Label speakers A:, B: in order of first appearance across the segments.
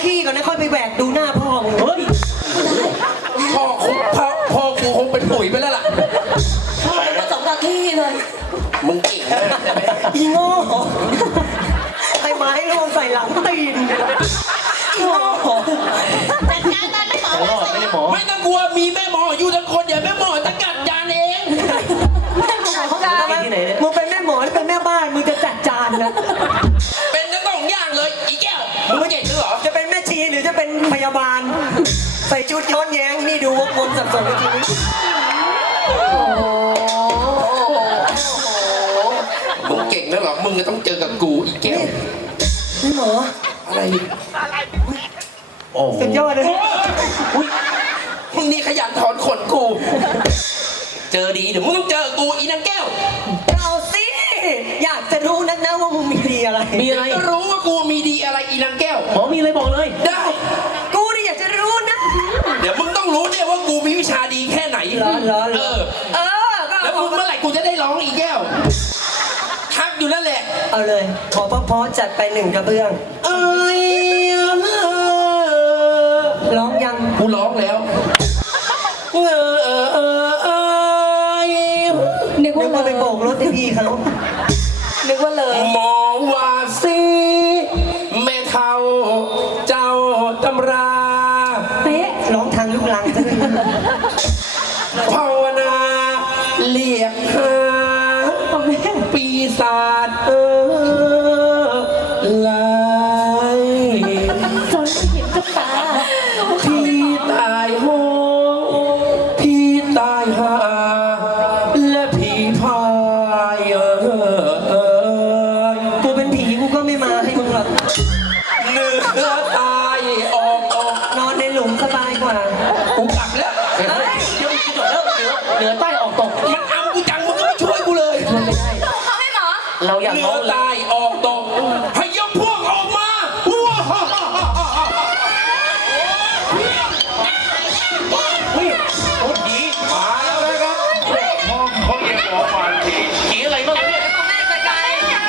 A: ขี้ก่อนนะค่อยไปแหวกดูหน้าพ่อมึงเฮ้ย
B: พ่อกูคงเป็นปุ๋ยไปแล้วล่ะ
C: ผสมกับขี้เลย
B: มึงเก่งมากใช่ไหม
A: อีโง่ไอ้ไม้ลงใส่หลังตีนอีโง่
C: จัดการมันไม่หมอ
D: รอดไม่ได้หมอ
B: ไม่ต้องกลัวมีแม่หมออยู่ทั้งคนเดี๋ยวแม่หมอจะกัดจานเอง
C: ไม่หมอจ้า
D: ที่ไหนเนี่ย
A: มึงเป็นแม่หมอหรือเป็นแม่บ้านมึงจะจัดจานนะ
B: เป็นทั้งสองอย่างเลยอีแก้วมึงไม่เก่งจริงเหรอ
A: จะเป็นแม่ชีหรือจะเป็นพยาบาล ใส่ชุดย้อนแย้งนี่ดูว่าคนสับสนกันจริง
B: มึงเก่งแล้วเหรอมึงจะต้องเจอกับกูอีแก้ว
A: นี่หมอ
B: อะไร
D: โอ้
A: สุดยอดเลย
B: มึงนี่ขยันถอนขนกู เจอดีเดี๋ยวมึงต้องเจอกูอีนางแก้ว
A: เอาสิอยากจะรู้นักนะว่ามึงมีดีอะไร
D: มีอะไร
B: จะรู้ว่ากูมีดีอะไรอีนางแก้ว
D: หมอมีอะไรบอกเลย
B: ได้
A: กูนี่อยากจะรู้นะ
B: เดี๋ยวมึงต้องรู้เนี่ยว่ากูมีวิชาดีแค่ไหน
A: เหรอ
B: เออ
A: เออก็
B: แล้วมึงเมื่อไหร่กูจะได้ร้องอีแก้วทักอยู่นั่นแหละ
A: เอาเลยขอเพราะๆจัดไปหนึ่งกระเบื้อง
B: เอ้ย
A: ร้องยัง
B: กูร้องแล้วย
C: นึก
A: นึ
C: ว่าก
A: ว่าไปโบกรถให้พี่เขา
C: นึกว่าเลย
B: มองว่าสิแม่เท่าเจ้าตำรา
C: เป๊ะ
A: ร้องทางลูกลังซะด้วยนะ
B: ภาวนาเรียกหาปีศาจลาย
C: จนเห็นกับตา
B: พี่ตายโหงพี่ตายหาและพี่พาย
A: กูเป็นผีกูก็ไม่มาให้มึงหรอก
B: เนื้อตายออก
A: นอนในหลุมสบายกว่า
B: กูกลับแล้ว
A: เฮ้ย
D: เดี๋ยวจะจบแล้วเหนือใต้ออกตก
B: มันอำกูจังมึงก็ไม่ช่วยกูเลย
D: มันไม่ได้
C: เขาให้หมอ
D: เราอยาก
B: เนื้
D: ร้อ
B: อง
D: เลย
B: ตายออกตกให้ยกพวกออกมาว้าว
D: เฮ้ยโอ้ดี
B: มาแล้วนะครับ
E: เขาเรียกหมอมาที
D: ผีอะไรบ้างเนี่ย
C: แม่จัดการ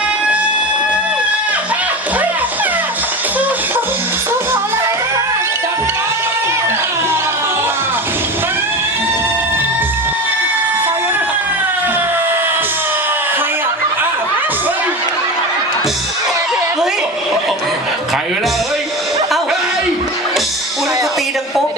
C: สู้เขาเลย
B: จับการ
A: ใครอ่ะ
B: อ้าวเฮ้ย
A: เฮ้ย
E: ใครเวลาเฮ้ย
A: เอ้า
E: เฮ้ย
A: กูนี่กูตีดังโป๊ก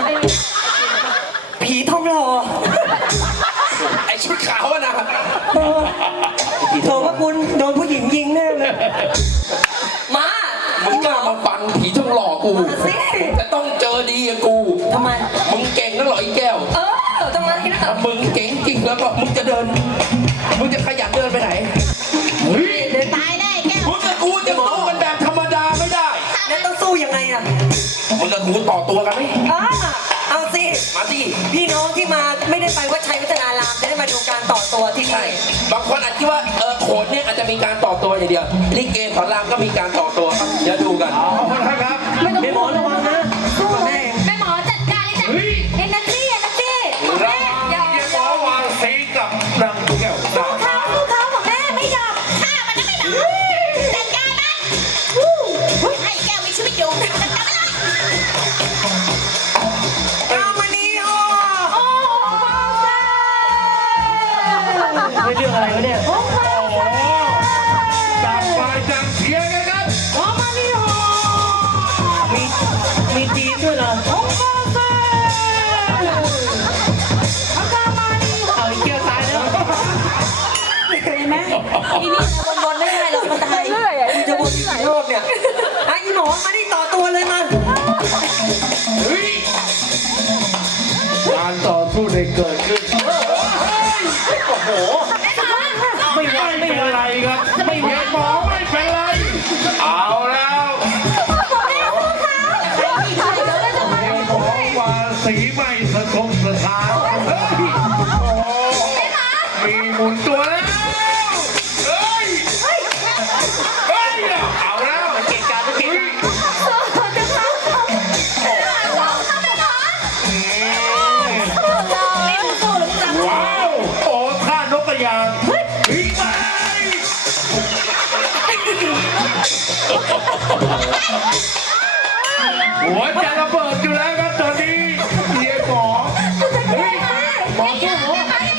A: ผีทองหล่อ
B: ไอชุดขาวอะนะ
A: โถว่าคุณโดนผู้หญิงยิงแน่เลย มา
B: มึงกล้ามาฟันผีทองหล่อกู
A: มาสิ
B: จะต้องเจอดีกับกู
A: ทำไม
B: มึงเก่งนักเหรอไอ้แก้ว
A: เออทำไมนะ
B: ถ้ามึงเก่งจริงแล้วก็มึงจะเดิน มึงจะขยันเดินไปไหน
E: เฮ้ย
C: ตายได้แก้ว
B: มึงกับกูจะสู้กันแบบธรรมดาไม่ได้
A: แล้วต้องสู้ยังไงอ่ะ
B: มึงกับกูต่อตัวกันไหม
A: เอาสิ
B: มาสิ
A: พี่น้องที่มาไม่ได้ไปวัดชัยวัฒนารามจะได้มาดูการต่อตัวที่
B: ใช่
A: นี่
B: บางคนอาจคิดว่าโขนเนี่ยอาจจะมีการต่อตัวอย่างเดียวลิเกสอนรามก็มีการต่อตัวครับเดี๋ยวดูกัน
E: ขอบคุณครับ
A: ไม่หมอระวังนะแม่
C: แม่หมอจัดการเลยจ้ะเอ็นนัตตี้ของ
E: เรา
C: แม่อย่า
E: เรียกหมอวางสีกับนางแก้วตา
C: เขาของแม่ไม่ยอมฆ่ามันนะไม่ยอมจัดการมันให้แก้วมีชีวิตอยู่จัดการมันเลย
A: เอามานี่ฮะ
C: โอ้
D: เรื่องอะไรวะเนี่ย
E: โอ้โหจับไปจับเชียร์กันครับ
D: มีจีนด้วยเหรอเอาอีกแก้วตายแล้ว
C: เห็นไหมอีนี่วนๆไม่ได้หรอกมันตาย
A: กูจะวนอีกรอบเนี่ยไอ้หมอมานี่ต่อตัวเลยมัน
E: เฮ้ยการต่อสู้ได้เกิดขึ้น
D: โอ้โห
E: ไม่เป็นไรครับไม่เป็นหมอไม่เป็นไร เอาแล้วหมอว่าสีไม่สะทกสะท้านเฮ้ยโอ้มีหมุนตัวแล้วเฮ้ยเฮ้ยเอาแล้ว
D: เกตการณ์เมื่อกี้
E: ว้าวโอ้ท่านกกระยางเฮ้ยไปหัวจะระเบิดอยู่แล้วครับตอนนี้เฮียหมอเฮ้ยหมอสู้หมอ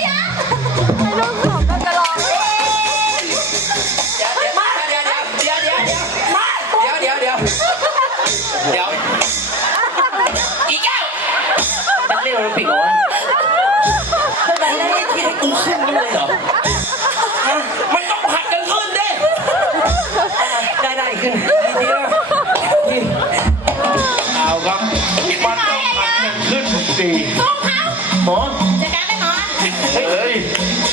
B: เดี๋ยวอีแก้ว
D: นักเล่นโอลิมปิกเหรอวะ
B: ไม่ได้ที่ให้กูขึ้นมาเลยเหรอมันต้องผัดกันขึ้นดิ
A: ได้ขึ้น
B: นี่
E: เอาครับมันต้องผัดกันขึ้นดี
C: สู้เขา
D: หมอ
C: จัดการไหมหมอ
E: เฮ้ย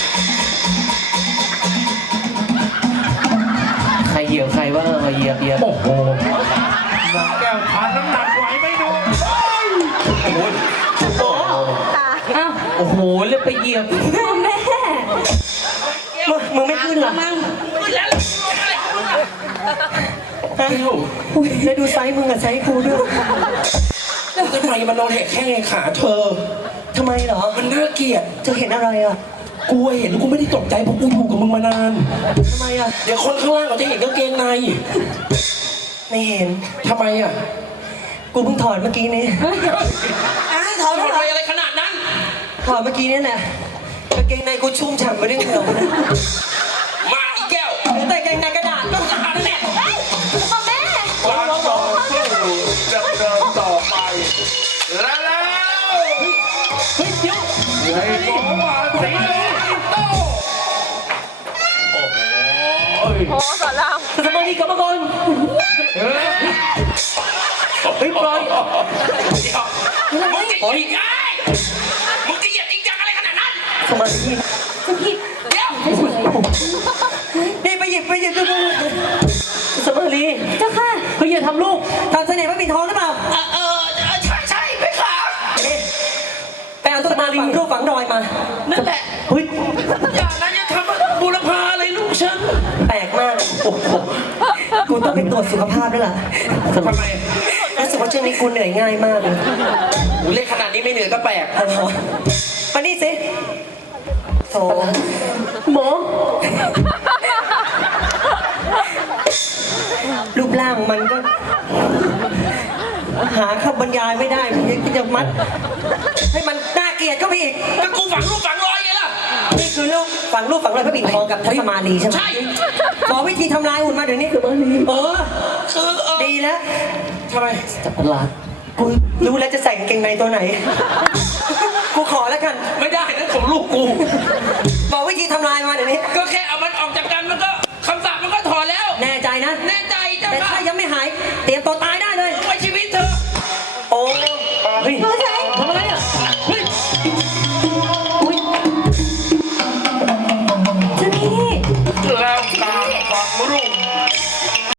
D: ใครเหยียบใครว่าเหยียบ
E: โอ้โหน้องแก้วทานน้ำหนักไหวไหมหนูเฮ้ย
A: อ้าว
D: โอ้โหเลยไปเหยียบ
A: แม่มึงไม่ขึ้นเหรอ อุ้ยแล้วดูไซส์มึงกับไซส์กูด้วย
B: ทำไมมันนอนแหกแข้งแหกขาเธอ
A: ทำไมเหรอ
B: มันน่าเกลียด
A: จะเห็นอะไรอ่ะ
B: กูเห็นกูไม่ได้ตกใจเพราะกูอยู่กับมึงมานาน
A: ทำไมอ่ะ
B: เดี๋ยวคนข้างล่างเขาจะเห็นกางเกงใน
A: ไม่เห็น
B: ทำไมอ่ะ
A: กูเพิ่งถอดเมื่อกี้นี้ถอด
B: ถอด
A: ไป
B: ไปอะไรขนาดนั้น
A: ถอดเมื่อกี้นี่แหละกางเกงในกูชุ่มฉ่ำไปด้วยเหงื่อ
B: มาอีแก้ว
A: หรือแต่กางเกงในกระดาษ
B: กูจะหันแหละ
C: เฮ้ยพ่อแม่
E: การต่อสู้ดำเนินต่อไป แล้ว
D: เฮ้ยเดี๋ยว
E: ในหมอมาสีโตโอ้โห
D: สมาธิกรรมกร
E: เฮ้ย
D: เฮ้ยปล่อย
B: มึงจะเหยียบมึงจะเหยียบจริงจังอะไรขนาดนั้น
A: สมาธิ
B: เดี๋ยว
A: นี่ไปหยิบดู
D: สมาธิ
A: เจ้าค่ะ
D: เฮ้ยอย่าทำลูก
A: ทำเสน่ห์พระปิ่นทองหรือเปล่า
B: ใช่ไหมครับ
A: ไปเอาต้นไม้ฝังรูปฝังรอยมา
B: นั่นแหละ
D: เฮ้ย
B: อย่านะอย่าทำบุรพาอะไรลูกฉัน
A: แปลกมากโอ้โหกูต้องไปตรวจสุขภาพด้วยล่ะ
B: ทำไม
A: รู้สึกว่าช่วงนี้กูเหนื่อยง่ายมากเลย
B: กูเล่นขนาดนี้ไม่เหนื่อยก็แปลก
A: เอาเหรอมานี่สิโถ
D: หมอ
A: รูปร่างมันก็ หาคำบรรยายไม่ได้มันจะมัด ให้มันน่าเกลียดก็ไปอีก
B: ก็กูฝังรูปฝังรอยไงล่ะ
A: นี่คือรูปฝังรอยพระปิ่นทองกับทัศมาลีใช่ไหม
B: ใช่
A: บอกวิธีทำลายหุ่นมาเดี๋ยวนี้คือดีแล้ว
B: ทำไม
D: จับประหลาด
A: กูรู้แล้วจะใส่กางเกงในตัวไหน กูขอแล้วกัน
B: ไม่ได้นั่นของลูกกู
A: บอกวิธีทำลายมาเดี๋ยวนี้
B: ก็แค่เอามันออกจากกันมันก็คำสาปมันก็ถอนแล้ว
A: แน่ใจนะ
B: แน่ใจเจ้า
A: แต่
B: ค่ะ
A: ถ้ายังไม่หาย เตรียมตัวตาย